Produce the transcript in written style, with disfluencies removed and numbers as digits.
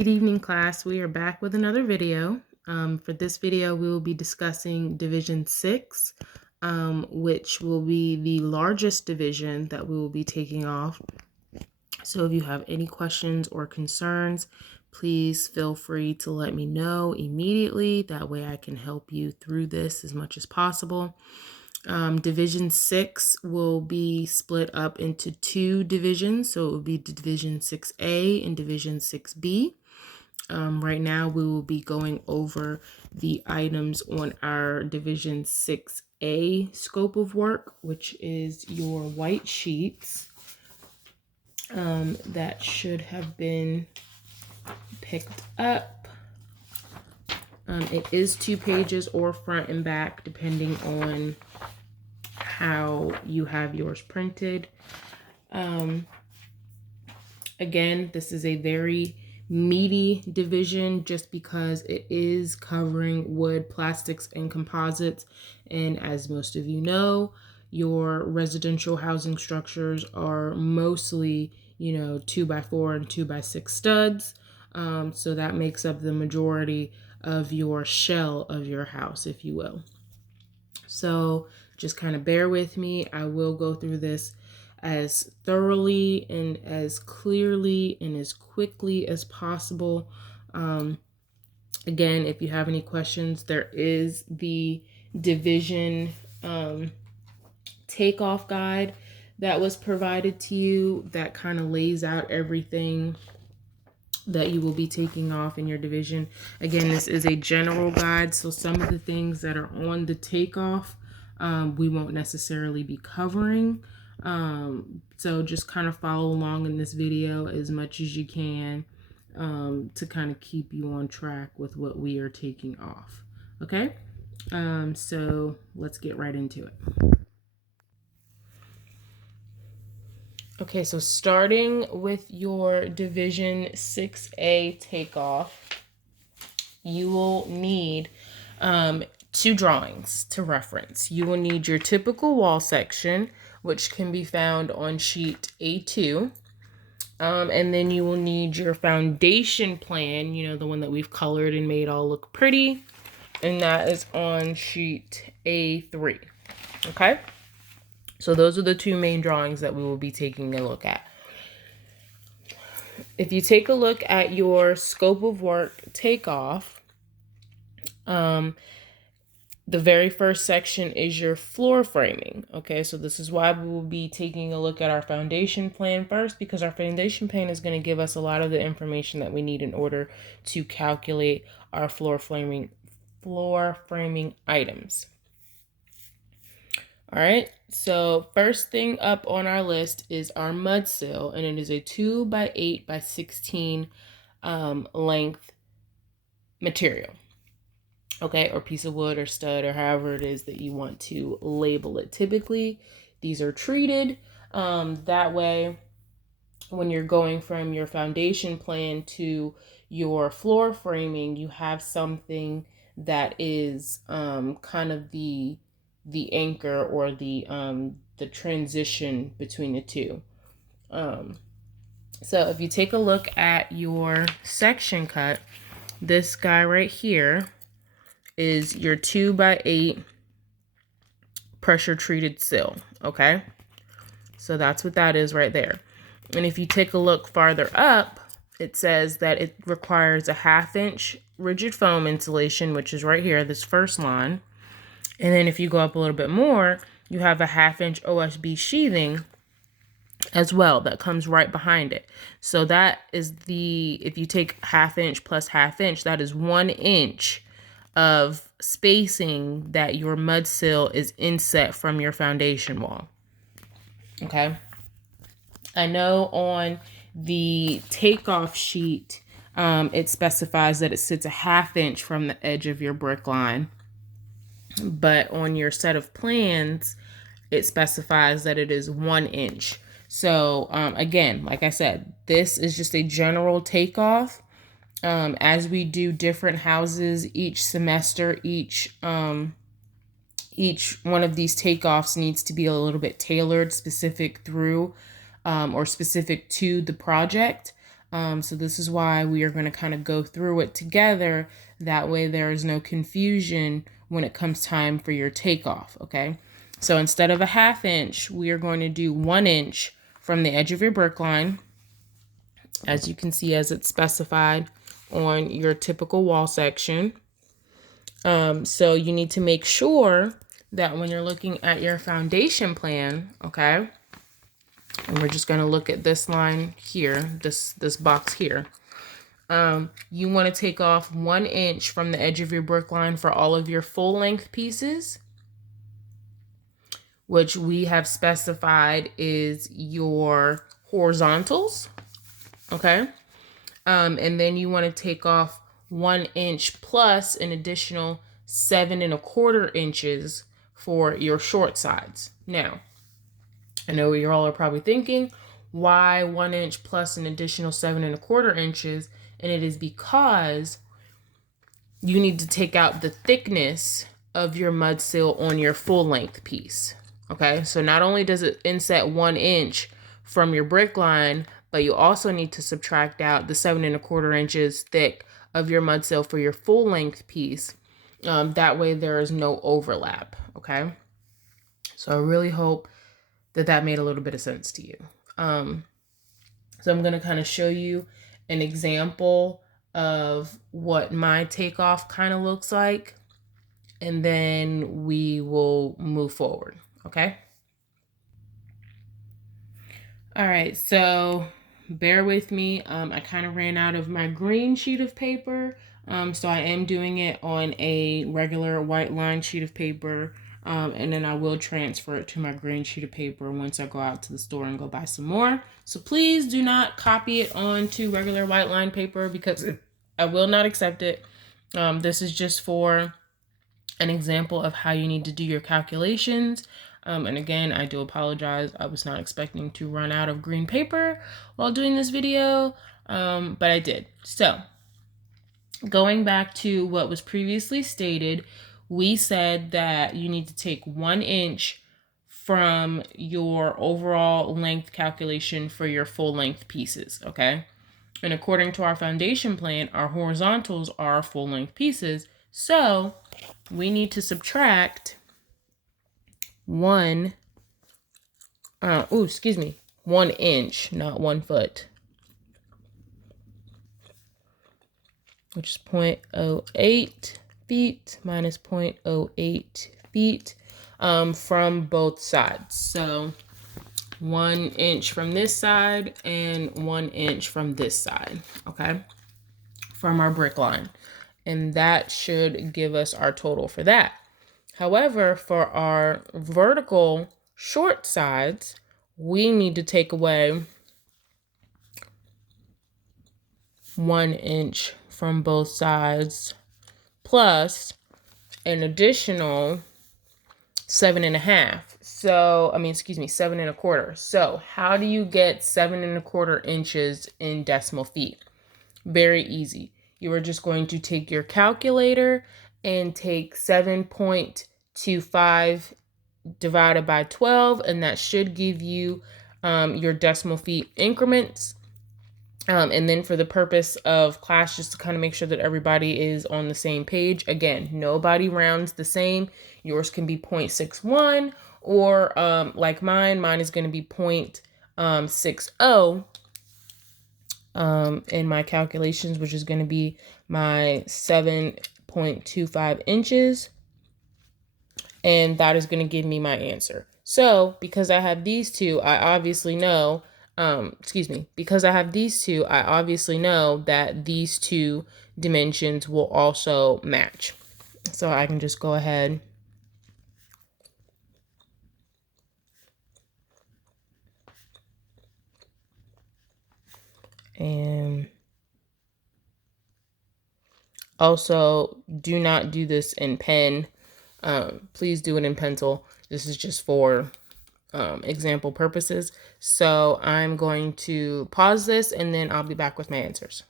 Good evening, class. We are back with another video. For this video, we will be discussing Division 6, which will be the largest division that we will be taking off. So if you have any questions or concerns, please feel free to let me know immediately. That way I can help you through this as much as possible. Division 6 will be split up into two divisions. So it will be Division 6A and Division 6B. Right now, we will be going over the items on our Division 6A scope of work, which is your white sheets that should have been picked up. It is 2 pages or front and back, depending on how you have yours printed. Again, this is a very meaty division just because it is covering wood, plastics, and composites. And as most of you know, your residential housing structures are mostly, 2x4 and 2x6 studs. So that makes up the majority of your shell of your house, if you will. So just kind of bear with me. I will go through this as thoroughly and as clearly and as quickly as possible. Again, if you have any questions, there is the division takeoff guide that was provided to you that kind of lays out everything that you will be taking off in your division. Again, this is a general guide, so some of the things that are on the takeoff we won't necessarily be covering. So just kind of follow along in this video as much as you can to kind of keep you on track with what we are taking off. Okay, so let's get right into it. Okay, so starting with your Division 6A takeoff, you will need 2 drawings to reference. You will need your typical wall section, which can be found on sheet A2. And then you will need your foundation plan, the one that we've colored and made all look pretty. And that is on sheet A3. Okay? So those are the 2 main drawings that we will be taking a look at. If you take a look at your scope of work takeoff, the very first section is your floor framing. Okay, so this is why we will be taking a look at our foundation plan first, because our foundation plan is going to give us a lot of the information that we need in order to calculate our floor framing items. All right, so first thing up on our list is our mud sill, and it is a 2x8x16 length material. Okay, or piece of wood or stud or however it is that you want to label it. Typically, these are treated. That way, when you're going from your foundation plan to your floor framing, you have something that is kind of the anchor or the transition between the two. So if you take a look at your section cut, this guy right here is your 2x8 pressure treated sill. Okay, so that's what that is right there. And if you take a look farther up, it says that it requires a 1/2 inch rigid foam insulation, which is right here, this first line. And then if you go up a little bit more, you have a 1/2 inch OSB sheathing as well that comes right behind it. So that is if you take 1/2 inch plus 1/2 inch, that is 1 inch of spacing that your mud sill is inset from your foundation wall. Okay. I know on the takeoff sheet, it specifies that it sits a 1/2 inch from the edge of your brick line. But on your set of plans, it specifies that it is 1 inch. So again, like I said, this is just a general takeoff. As we do different houses each semester, each one of these takeoffs needs to be a little bit tailored, specific through or specific to the project. So this is why we are going to kind of go through it together. That way there is no confusion when it comes time for your takeoff, okay? So instead of a 1/2 inch, we are going to do 1 inch from the edge of your brick line, as you can see as it's specified on your typical wall section. So you need to make sure that when you're looking at your foundation plan, okay, and we're just going to look at this line here, this box here. You want to take off 1 inch from the edge of your brick line for all of your full length pieces, which we have specified is your horizontals, okay? And then you want to take off 1 inch plus an additional 7 1/4 inches for your short sides. Now, I know you all are probably thinking, why 1 inch plus an additional 7 1/4 inches? And it is because you need to take out the thickness of your mud sill on your full length piece. Okay, so not only does it inset 1 inch from your brick line, but you also need to subtract out the 7 1/4 inches thick of your mud sill for your full length piece. That way there is no overlap, okay? So I really hope that made a little bit of sense to you. So I'm going to kind of show you an example of what my takeoff kind of looks like, and then we will move forward, okay? All right, so bear with me. I kind of ran out of my green sheet of paper, so I am doing it on a regular white line sheet of paper, and then I will transfer it to my green sheet of paper once I go out to the store and go buy some more. So please do not copy it onto regular white line paper because I will not accept it. This is just for an example of how you need to do your calculations. And again, I do apologize. I was not expecting to run out of green paper while doing this video, but I did. So going back to what was previously stated, we said that you need to take 1 inch from your overall length calculation for your full length pieces, okay? And according to our foundation plan, our horizontals are full length pieces. So we need to subtract 1 inch, not 1 foot, which is 0.08 feet minus 0.08 feet from both sides. So 1 inch from this side and 1 inch from this side, okay, from our brick line. And that should give us our total for that. However, for our vertical short sides, we need to take away 1 inch from both sides plus an additional 7 1/2. So, 7 1/4. So how do you get 7 1/4 inches in decimal feet? Very easy. You are just going to take your calculator and take 7.25 divided by 12, and that should give you your decimal feet increments. And then for the purpose of class, just to kind of make sure that everybody is on the same page, again, nobody rounds the same. Yours can be 0.61 or like mine is going to be 0.60 in my calculations, which is going to be my 7.25 inches. And that is going to give me my answer. So because I have these two, I obviously know, because I have these two, I obviously know that these two dimensions will also match. So I can just go ahead and also do not do this in pen. Please do it in pencil. This is just for example purposes. So I'm going to pause this and then I'll be back with my answers.